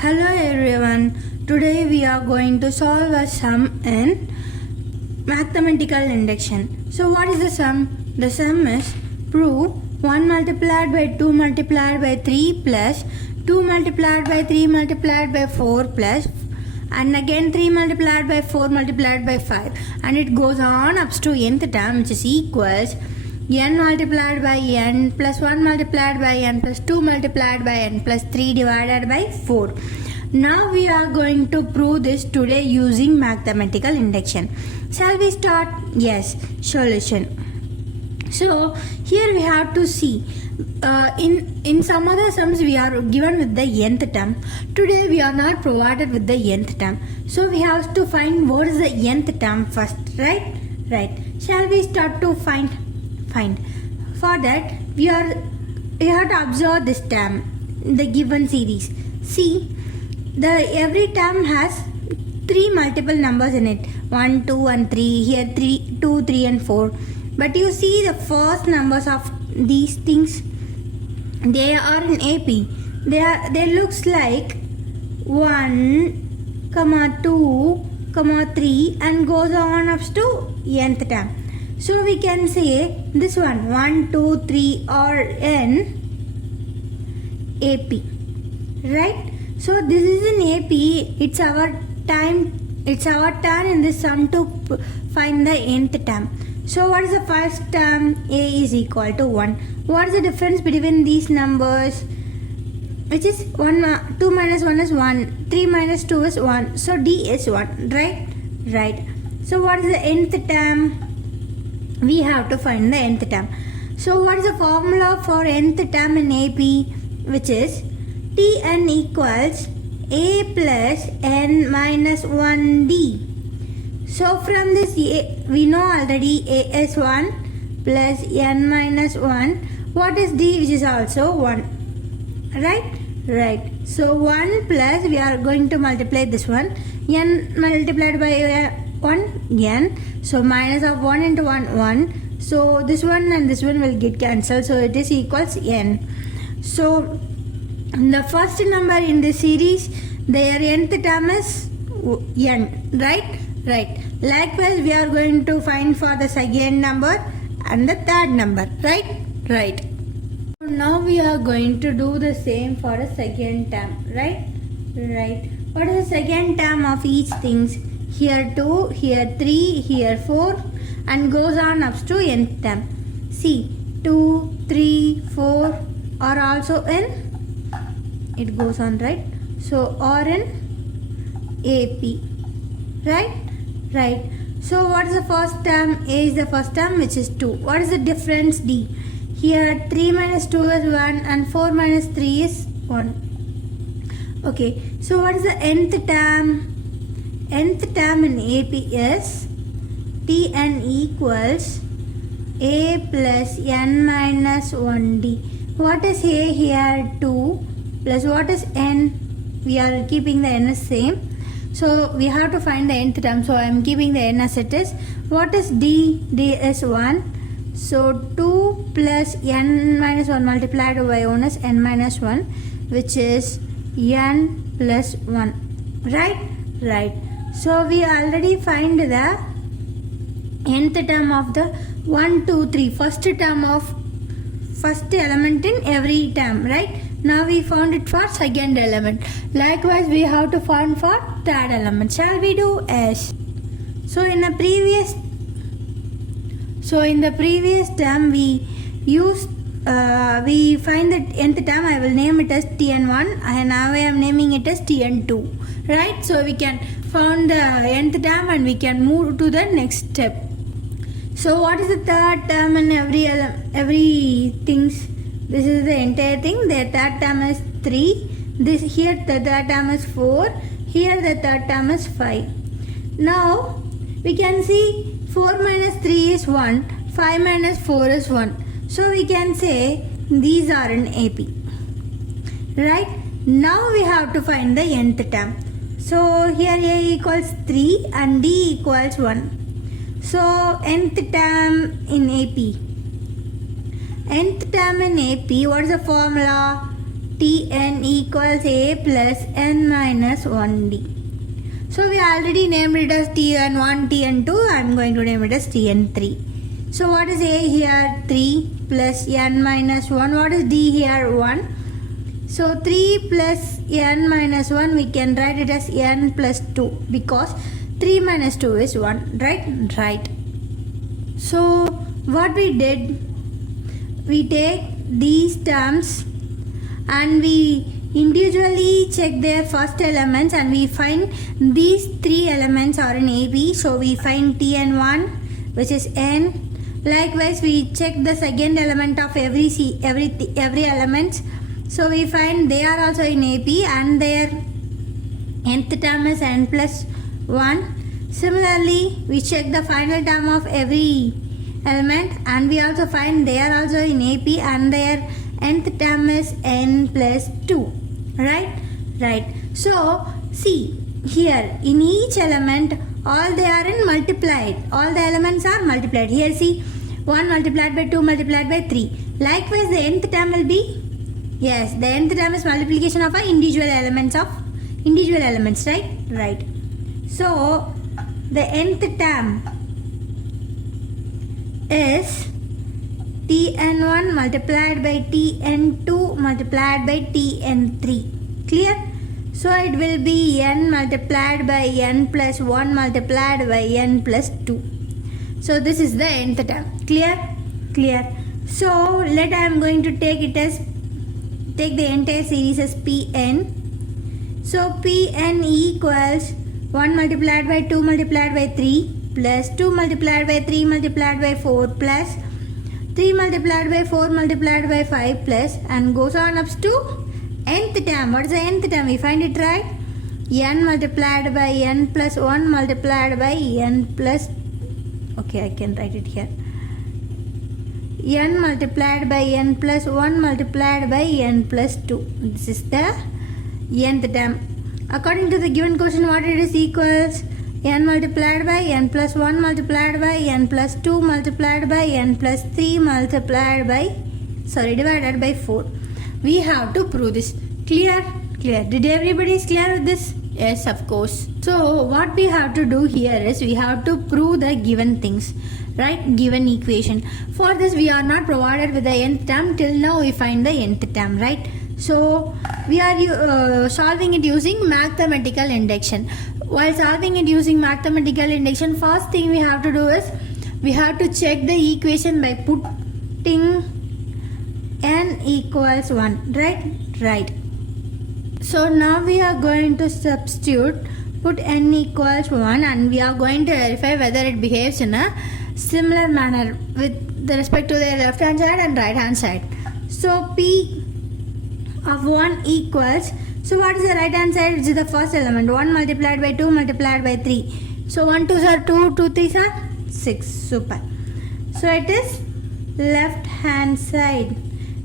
Hello everyone. Today we are going to solve a sum in mathematical induction. So what is the sum? The sum is prove 1 multiplied by 2 multiplied by 3 plus 2 multiplied by 3 multiplied by 4 plus and again 3 multiplied by 4 multiplied by 5, and it goes on up to nth term, which is equals n multiplied by n plus 1 multiplied by n plus 2 multiplied by n plus 3 divided by 4. Now we are going to prove this today using mathematical induction. Shall we start? Yes. Solution. So here we have to see in some other sums we are given with the nth term. Today we are not provided with the nth term. So we have to find what is the nth term first, right? Right. Shall we start to find? For that we have to observe this term in the given series. See, every term has three multiple numbers in it, 1, 2 and 3. Here 3, 2, 3 and 4. But you see the first numbers of these things, they are in AP. They looks like 1, 2, 3 and goes on up to nth term. So we can say this one 1, 2, 3 or in AP, right? So this is in AP. It's our turn in this sum to find the nth term. So what is the first term? A is equal to 1. What is the difference between these numbers? Which is 2 minus 1 is 1, 3 minus 2 is 1. So D is 1, right? Right. So what is the nth term? We have to find the nth term. So what is the formula for nth term in AP? Which is Tn equals A plus n minus 1D. So from this we know already A is 1 plus n minus 1. What is D, which is also 1? Right? Right. So 1 plus, we are going to multiply this one. N multiplied by 1, n. So minus of 1 into 1, 1. So this one and this one will get cancelled. So it is equals n. So the first number in the series, their nth term is n. Right? Right. Likewise, we are going to find for the second number and the third number. Right? Right. Now we are going to do the same for a second term. Right? Right. What is the second term of each things? Here 2, here 3, here 4 and goes on up to nth term. See, 2, 3, 4 are also in, it goes on, right? So are in AP, right? Right. So what is the first term? A is the first term, which is 2. What is the difference? D. Here 3 minus 2 is 1 and 4 minus 3 is 1. Okay. So what is the nth term? Nth term in AP is Tn equals A plus n minus 1D. What is A here? 2 plus what is n? We are keeping the n as same. So we have to find the nth term. So I am keeping the n as it is. What is D? D is 1. So 2 plus n minus 1 multiplied by 1 is n minus 1, which is n plus 1. Right? Right. So we already find the nth term of the 1, 2, 3, first term of first element in every term, right? Now we found it for second element. Likewise, we have to find for third element. Shall we do? Yes. So in the previous term we used we find the nth term. I will name it as Tn1 and now I am naming it as Tn2, right? So we can found the nth term and we can move to the next step. So what is the third term in every things? This is the entire thing. The third term is 3. This here the third term is 4. Here the third term is 5. Now we can see 4 minus 3 is 1. 5 minus 4 is 1. So we can say these are in AP. Right? Now we have to find the nth term. So here A equals 3 and D equals 1. So nth term in AP. Nth term in AP, what is the formula? Tn equals a plus n minus 1d. So we already named it as Tn1, Tn2. I am going to name it as Tn3. So what is a here? 3 plus n minus 1. What is d here? 1. So 3 plus n minus 1, we can write it as n plus 2 because 3 minus 2 is 1, right? Right. So what we did, we take these terms and we individually check their first elements and we find these three elements are in AB. So we find Tn1, which is n. Likewise, we check the second element of every element. So we find they are also in AP and their nth term is n plus 1. Similarly, we check the final term of every element and we also find they are also in AP and their nth term is n plus 2. Right. So see here, in each element all they are in multiplied. All the elements are multiplied. Here see, 1 multiplied by 2 multiplied by 3. Likewise, the nth term will be, yes, the nth term is multiplication of individual elements, right? So the nth term is Tn1 multiplied by Tn2 multiplied by Tn3. Clear? So it will be n multiplied by n plus 1 multiplied by n plus 2. So this is the nth term. Clear? So I am going to take the entire series as Pn. So Pn equals 1 multiplied by 2 multiplied by 3 plus 2 multiplied by 3 multiplied by 4 plus 3 multiplied by 4 multiplied by 5 plus and goes on up to nth term. What is the nth term? We find it right. N multiplied by n plus 1 multiplied by n plus, okay, I can write it here. N multiplied by n plus 1 multiplied by n plus 2. This is the nth term. According to the given question, what it is equals? N multiplied by n plus 1 multiplied by n plus 2 multiplied by n plus 3 multiplied by, divided by 4. We have to prove this. Clear? Did everybody is clear with this? Yes, of course. So what we have to do here is we have to prove the given things, right? Given equation. For this we are not provided with the nth term. Till now we find the nth term, right? So we are solving it using mathematical induction. While solving it using mathematical induction, first thing we have to do is we have to check the equation by putting n equals 1, right? So now we are going to substitute, put n equals 1 and we are going to verify whether it behaves in a similar manner with respect to the left hand side and right hand side. So P of 1 equals, so what is the right hand side? Which is the first element, 1 multiplied by 2 multiplied by 3. So 1 2s are 2, 2 3s are 6. Super. So it is left hand side.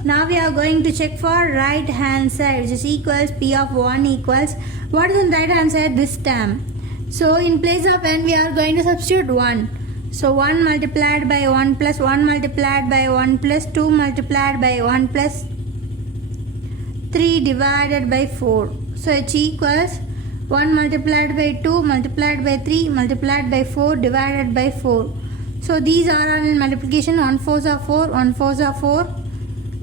Now we are going to check for right hand side, which is equals P of 1 equals, what is on right hand side? This term. So in place of n we are going to substitute 1. So 1 multiplied by 1 plus 1 multiplied by 1 plus 2 multiplied by 1 plus 3 divided by 4. So it equals 1 multiplied by 2 multiplied by 3 multiplied by 4 divided by 4. So these are all in multiplication. 1 4s are 4, 1 4s are 4.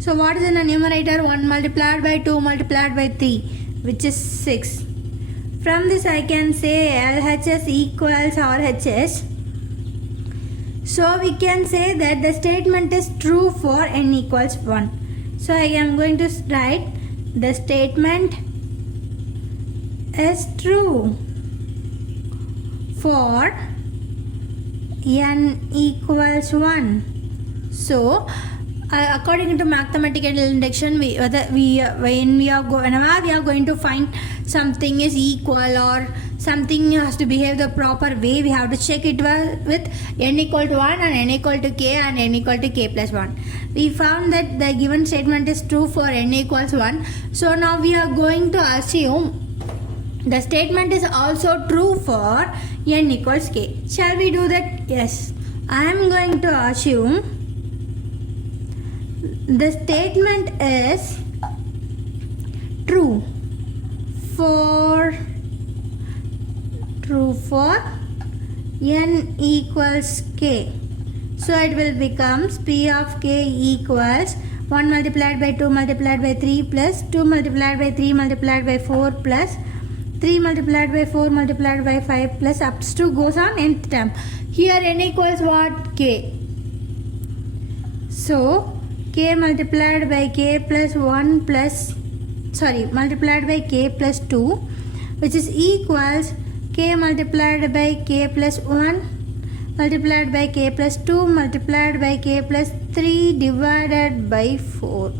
So what is in the numerator? 1 multiplied by 2 multiplied by 3, which is 6. From this I can say LHS equals RHS. So we can say that the statement is true for n equals 1. So I am going to write the statement is true for n equals 1. So according to mathematical induction, whenever we are going to find something is equal or something has to behave the proper way, we have to check it with n equal to 1 and n equal to k and n equal to k plus 1. We found that the given statement is true for n equals 1. So now we are going to assume the statement is also true for n equals k. Shall we do that? Yes. I am going to assume the statement is for n equals k. So it will becomes P of k equals 1 multiplied by 2 multiplied by 3 plus 2 multiplied by 3 multiplied by 4 plus 3 multiplied by 4 multiplied by 5 plus up to goes on nth term. Here n equals what? K. So k multiplied by k plus 1 plus multiplied by k plus 2, which is equals k multiplied by k plus 1 multiplied by k plus 2 multiplied by k plus 3 divided by 4.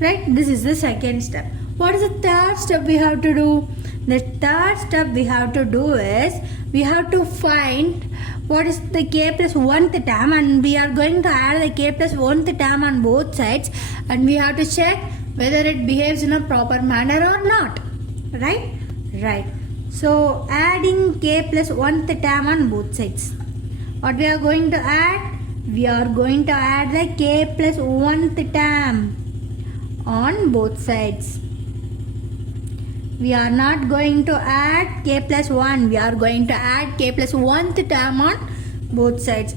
Right? This is the second step. What is the third step we have to do? The third step we have to do is we have to find what is the k plus 1th term, and we are going to add the k plus 1th term on both sides, and we have to check whether it behaves in a proper manner or not. Right? Right. So adding k plus 1th term on both sides. What we are going to add? We are going to add the k plus 1th term on both sides. We are not going to add k plus 1. We are going to add k plus 1th term on both sides.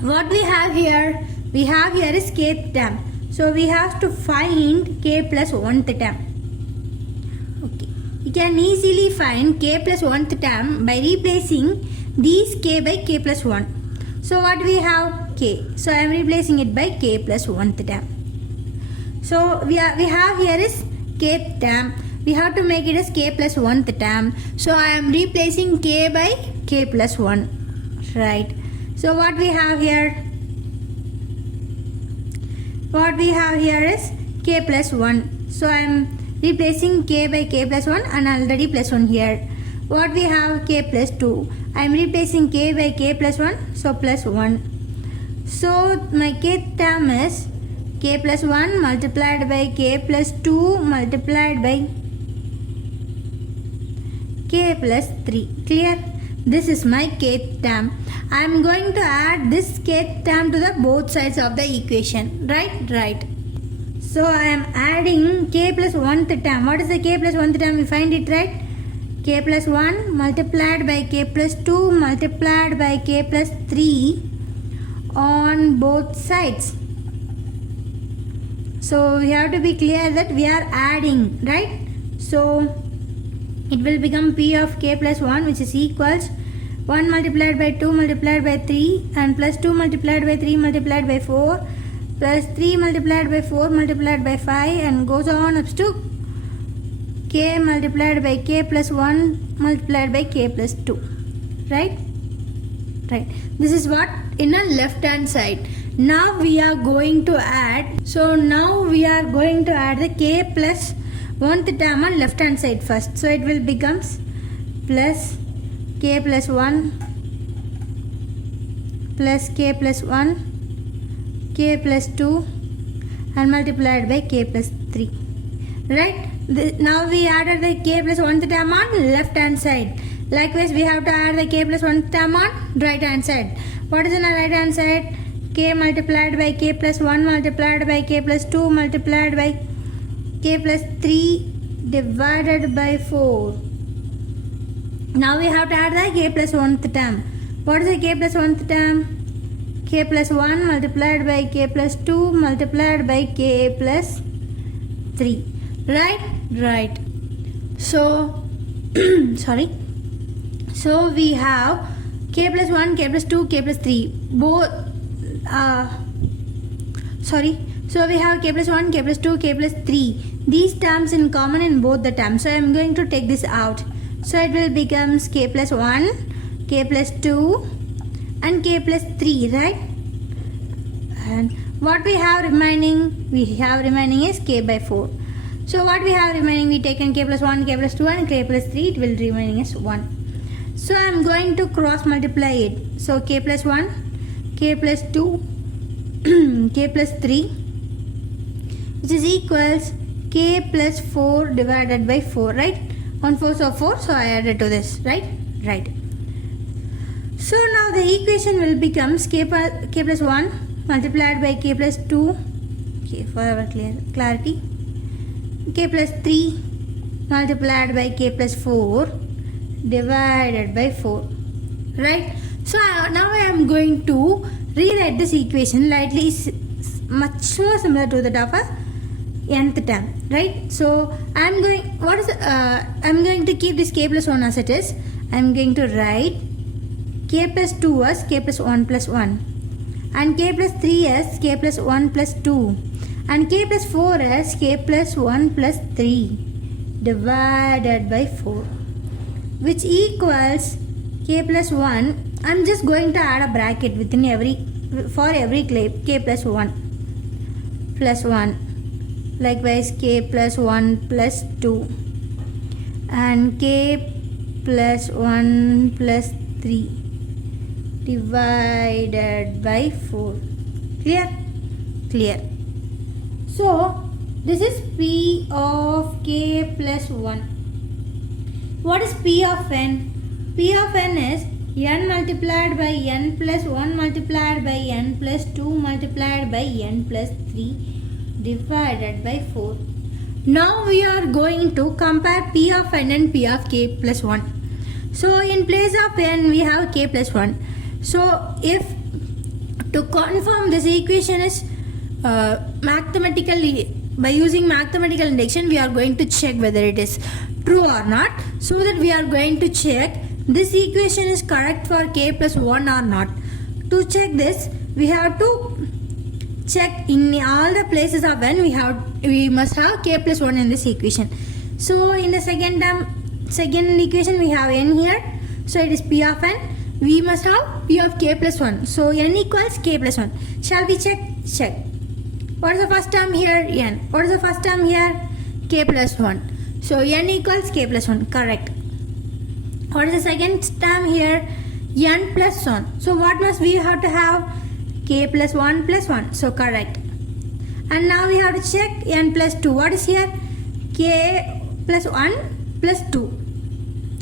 What we have here? We have here is kth term. So we have to find k plus 1th term. Okay. You can easily find k plus 1th term by replacing these k by k plus 1. So what we have? K. So I am replacing it by k plus 1th term. So we have here is kth term. We have to make it as k plus 1th term. So I am replacing k by k plus 1. Right. So what we have here? What we have here is k plus 1. So I am replacing k by k plus 1 and already plus 1 here. What we have? K plus 2. I am replacing k by k plus 1. So plus 1. So my kth term is k plus 1 multiplied by k plus 2 multiplied by k plus 3. Clear? This is my kth term. I am going to add this kth term to the both sides of the equation. Right? Right. So I am adding k plus 1th term. What is the k plus 1th term? We find it, right? K plus 1 multiplied by k plus 2 multiplied by k plus 3 on both sides. So we have to be clear that we are adding, right? So it will become P of k plus 1, which is equals 1 multiplied by 2 multiplied by 3 and plus 2 multiplied by 3 multiplied by 4 plus 3 multiplied by 4 multiplied by 5 and goes on up to k multiplied by k plus 1 multiplied by k plus 2. Right? Right. This is what in a left hand side. Now we are going to add. So now we are going to add the k plus 1th term on left hand side first. So it will becomes plus k plus 1 plus k plus 1 k plus 2 and multiplied by k plus 3. Right? Now we added the k plus 1th term on left hand side. Likewise, we have to add the k plus 1th term on right hand side. What is in the right hand side? K multiplied by k plus 1 multiplied by k plus 2 multiplied by k plus 3 divided by 4. Now we have to add the k plus 1th term. What is the k plus 1th term? K plus 1 multiplied by k plus 2 multiplied by k plus 3. Right? Right. So, sorry. So we have k plus 1, k plus 2, k plus 3. Both, So we have k plus 1, k plus 2, k plus 3. These terms in common in both the terms. So I am going to take this out. So it will become k plus 1, k plus 2 and k plus 3, right? And what we have remaining? We have remaining is k by 4. So what we have remaining? We taken k plus 1, k plus 2 and k plus 3. It will remaining as 1. So I am going to cross multiply it. So k plus 1, k plus 2, k plus 3, which is equals k plus 4 divided by 4, right? 1 4 so 4, so I added to this, right? Right. So now the equation will become k plus 1 multiplied by k plus 2, okay, for our clarity, k plus 3 multiplied by k plus 4 divided by 4. Right? So now I am going to rewrite this equation lightly, much more similar to that of a nth term. Right? So I am going to keep this k plus 1 as it is. I am going to write k plus 2 as k plus 1 plus 1, and k plus 3 as k plus 1 plus 2, and k plus 4 as k plus 1 plus 3 divided by 4, which equals k plus 1. I'm just going to add a bracket within for every k plus 1 plus 1. Likewise k plus 1 plus 2 and k plus 1 plus 3 divided by 4. Clear? Clear. So this is P of k plus 1. What is P of n? P of n is n multiplied by n plus 1 multiplied by n plus 2 multiplied by n plus 3 divided by 4. Now we are going to compare P of n and P of k plus 1. So in place of n we have k plus 1. So if to confirm this equation is mathematically, by using mathematical induction, we are going to check whether it is true or not. So that we are going to check this equation is correct for k plus 1 or not. To check this, we have to check in all the places of n we must have k plus 1 in this equation. So in the second equation we have n here, so it is P of n. We must have P of k plus 1, so n equals k plus 1. Shall we check? Check. What is the first term here? N. What is the first term here? K plus 1. So n equals k plus 1, correct. What is the second term here? N plus 1. So what must we have to have? K plus 1 plus 1. So correct. And now we have to check n plus 2. What is here? K plus 1 plus 2.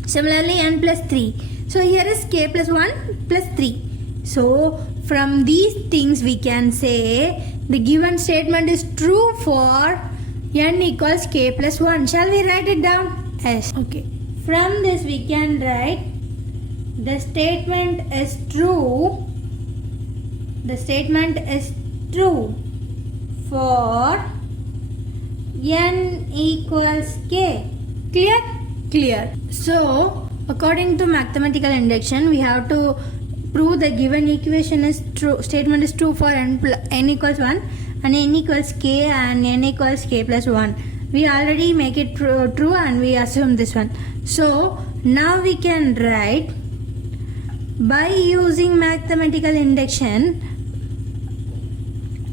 Similarly n plus 3. So here is k plus 1 plus 3. So from these things we can say the given statement is true for n equals k plus 1. Shall we write it down? Yes. Okay. From this we can write the statement is true. The statement is true for n equals k. Clear? Clear. So according to mathematical induction, we have to prove the given equation is true. Statement is true for n equals 1 and n equals k and n equals k plus 1. We already make it true and we assume this one. So now we can write, by using mathematical induction,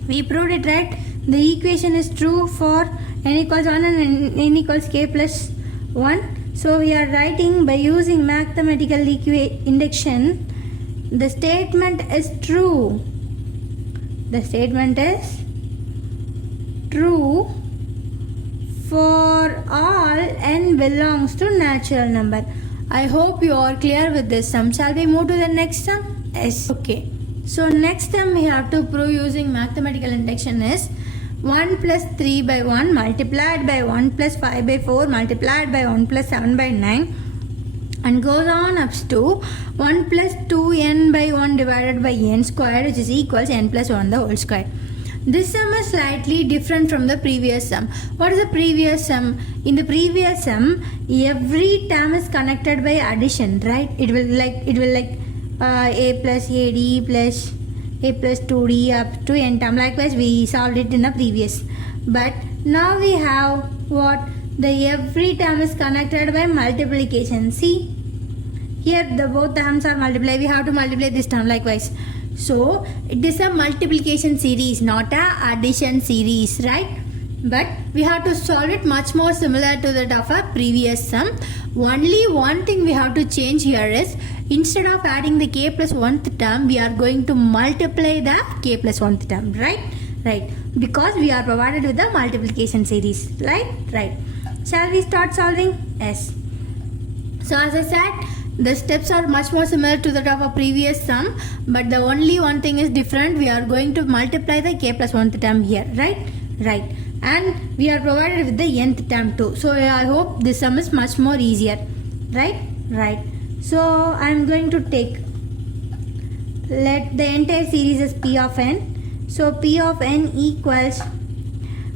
we proved it, right? The equation is true for n equals 1 and n equals k plus 1. So we are writing, by using mathematical induction, the statement is true. The statement is true for all n belongs to natural number. I hope you are clear with this sum. Shall we move to the next sum? Yes. Okay. So next sum we have to prove using mathematical induction is 1 plus 3 by 1 multiplied by 1 plus 5 by 4 multiplied by 1 plus 7 by 9 and goes on up to 1 plus 2n by 1 divided by n squared, which is equals n plus 1 the whole square. This sum is slightly different from the previous sum. What is the previous sum? In the previous sum, every term is connected by addition, right? It will like a plus ad plus a plus 2d up to n term. Likewise, we solved it in the previous. But now we have what? The every term is connected by multiplication. See, here both terms are multiplied. We have to multiply this term likewise. So it is a multiplication series, not a addition series, right? But we have to solve it much more similar to that of a previous sum. Only one thing we have to change here is, instead of adding the k plus 1th term, we are going to multiply the k plus 1th term, right? Right. Because we are provided with the multiplication series, right? Right. Shall we start solving? Yes. So as I said, the steps are much more similar to that of a previous sum, but the only one thing is different. We are going to multiply the k plus 1th term here, right? Right. and we are provided with the nth term too. So I hope this sum is much more easier, right. So I am going to take, let the entire series as p of n. So p of n equals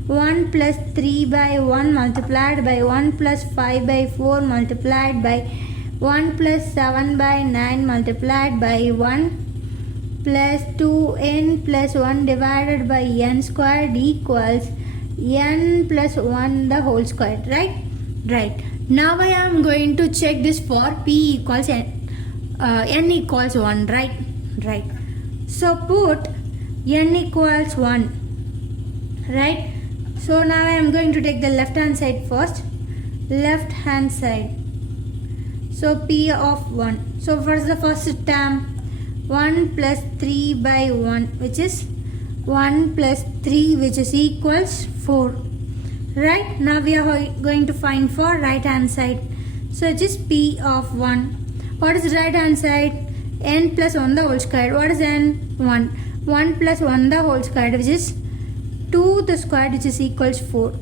1 plus 3 by 1 multiplied by 1 plus 5 by 4 multiplied by 1 plus 7 by 9 multiplied by 1 plus 2n plus 1 divided by n squared equals n plus 1 the whole squared, right. Now I am going to check this for p equals n equals 1, right. So put n equals 1, right. So now I am going to take the left hand side first. Left hand side. So p of 1. So first the first term 1 plus 3 by 1, which is 1 plus 3, which is equals 4. Right. Now we are going to find for right hand side. So it is p of 1. What is right hand side? N plus 1 the whole square. What is n? 1. 1 plus 1 the whole square, which is 2 the square, which is equals 4.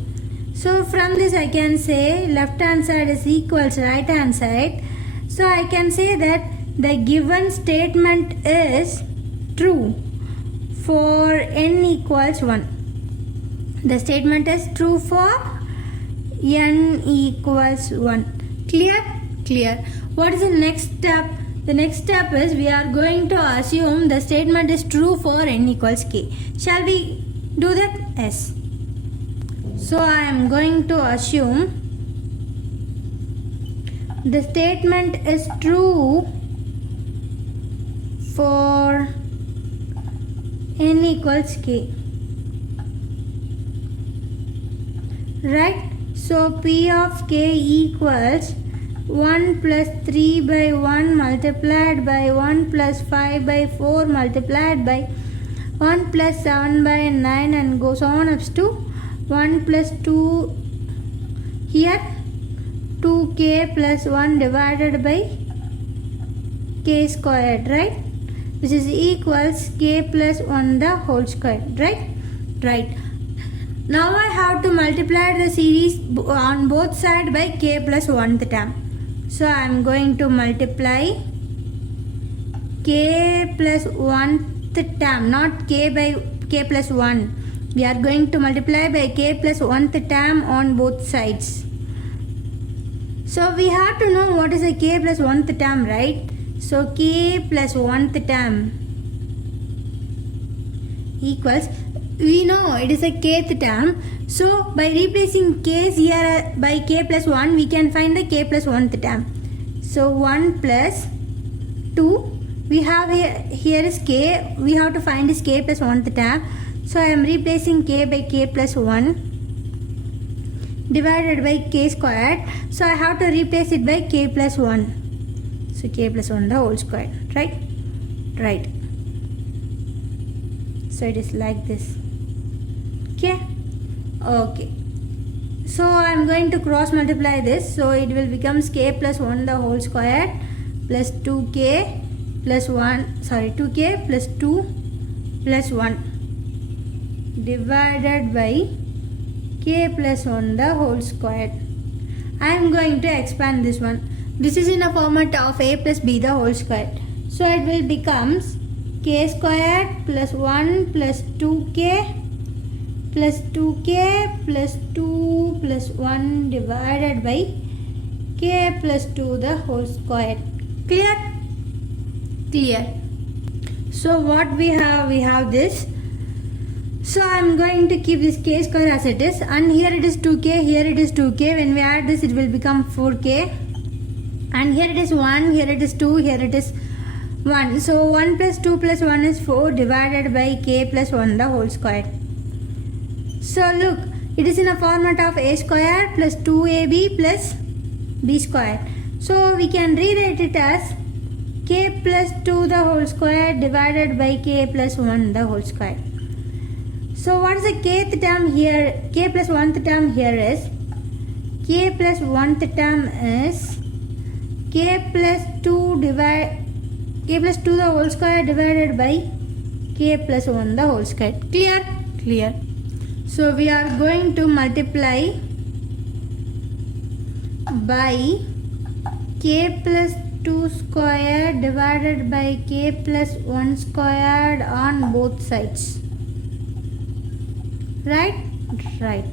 So from this I can say left hand side is equals right hand side. So I can say that the given statement is true for n equals 1. The statement is true for n equals 1. Clear. What is the next step? The next step is we are going to assume the statement is true for n equals k. Shall we do that? Yes. So I am going to assume the statement is true for n equals k. Right? So p of k equals 1 plus 3 by 1 multiplied by 1 plus 5 by 4 multiplied by 1 plus 7 by 9 and goes on up to 1 plus 2 here 2k plus 1 divided by k squared, right, which is equals k plus 1 the whole square, right. Now I have to multiply the series on both sides by k plus 1th term. So I am going to multiply k plus 1th term, not k by k plus 1. We are going to multiply by k plus 1th term on both sides. So we have to know what is a k plus 1th term, right? So k plus 1th term equals, we know it is a kth term. So by replacing k's here by k plus 1, we can find the k plus 1th term. So 1 plus 2, we have here is k, we have to find this k plus 1th term. So I am replacing k by k plus 1 divided by k squared. So I have to replace it by k plus 1. So k plus 1 the whole square, right. So it is like this. Okay. So I am going to cross multiply this. So it will become k plus 1 the whole square plus 2k plus 2k plus 2 plus 1 divided by k plus 1 the whole square. I am going to expand this one. This is in a format of a plus b the whole square. So it will becomes k squared plus 1 plus 2k plus 2k plus 2 plus 1 divided by k plus 2 the whole square. Clear. So what we have this. So I am going to keep this k square as it is, and here it is 2k, here it is 2k. When we add this, it will become 4k, and here it is 1, here it is 2, here it is 1. So 1 plus 2 plus 1 is 4 divided by k plus 1 the whole square. So look, it is in a format of a square plus 2ab plus b square. So we can rewrite it as k plus 2 the whole square divided by k plus 1 the whole square. So what is the kth term here? K plus 1th term here is k plus 1th term is k plus 2 the whole square divided by k plus 1 the whole square. Clear. So we are going to multiply by k plus 2 squared divided by k plus 1 squared on both sides. Right? Right.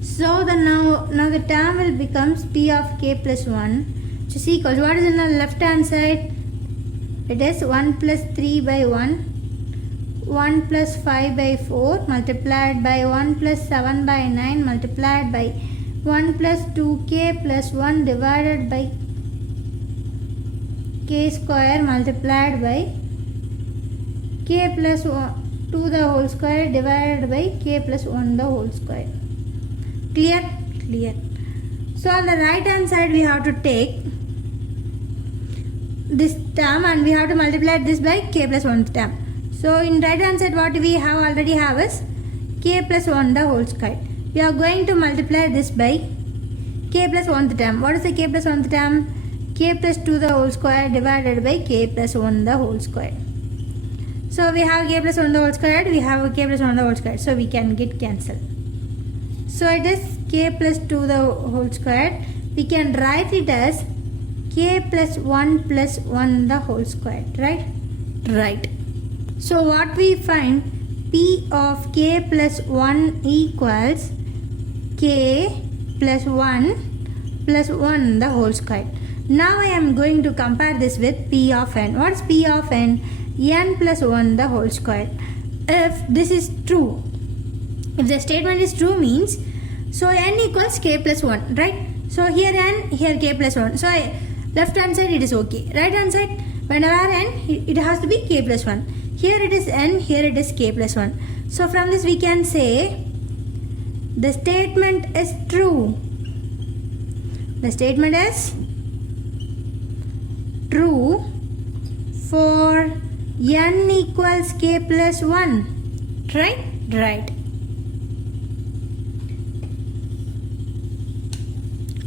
So now the term will become p of k plus 1, which is equals, what is in the left hand side? It is 1 plus 3 by 1, 1 plus 5 by 4 multiplied by 1 plus 7 by 9 multiplied by 1 plus 2k plus 1 divided by k square multiplied by k plus 2 the whole square divided by k plus 1 the whole square. Clear? Clear. So on the right hand side we have to take this term and we have to multiply this by k plus 1 term. So in right hand side what we have already have is k plus 1 the whole square. We are going to multiply this by k plus 1 term. What is the k plus 1 term? K plus 2 the whole square divided by k plus 1 the whole square. So we have k plus 1 the whole square, we have k plus 1 the whole square. So we can get cancelled. So it is k plus 2 the whole square. We can write it as k plus 1 plus 1 the whole square. Right? Right. So what we find, p of k plus 1 equals k plus 1 plus 1 the whole square. Now I am going to compare this with p of n. What is p of n? N plus 1 the whole square. If this is true, if the statement is true means, so n equals k plus 1, right? So here n, here k plus 1. So left hand side it is okay. Right hand side, whenever n, it has to be k plus 1. Here it is n, here it is k plus 1. So from this we can say the statement is true. The statement is true for n equals k plus 1. Right? Right.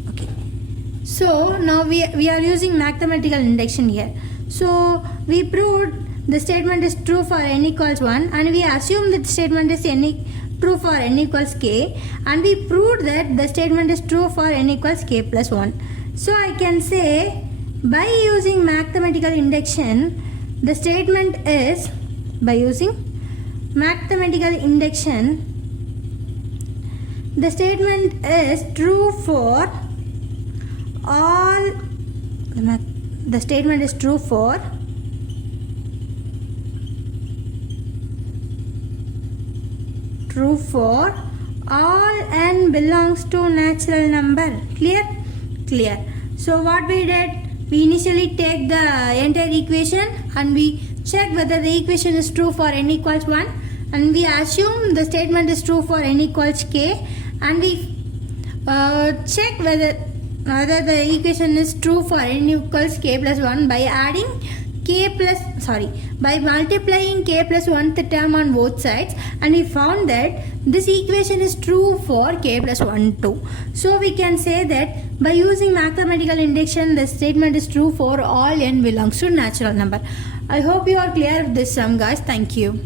Okay. So now we are using mathematical induction here. So we proved the statement is true for n equals 1 and we assume that the statement is true for n equals k, and we proved that the statement is true for n equals k plus 1. So I can say by using mathematical induction, the statement is, by using mathematical induction, the statement is true for all, the statement is true for all n belongs to natural number. Clear? Clear. So what we did, we initially take the entire equation and we check whether the equation is true for n equals 1, and we assume the statement is true for n equals k, and we check whether the equation is true for n equals k plus 1 by adding by multiplying k plus 1th term on both sides, and we found that this equation is true for k plus 1 too. So we can say that by using mathematical induction, the statement is true for all n belongs to natural number. I hope you are clear with this sum, guys. Thank you.